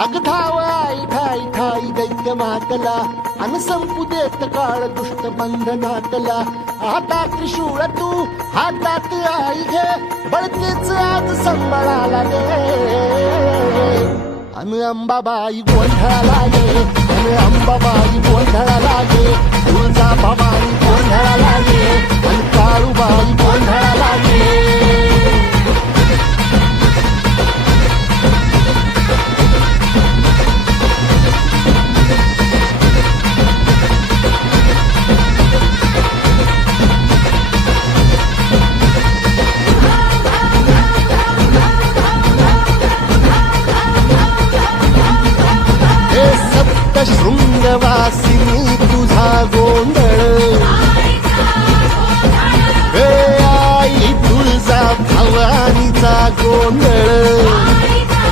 अग धाव आई ठाई ठाई दैत्य मातला अन संपू देत काळ दुष्ट बंधनातला आता त्रिशूळ तू हातात आई घे बळतेच आज संबळाला दे अन अंबाबाई गोंधळाला गे अन अंबाबाई गोंधळाला गे तुळजा भवानी गोंधळाला गे अन काळूबाई गोंधळाला गे शृंगवासिनी तुझा गोंधळ हे आई तुळजा भवानीचा गोंधळ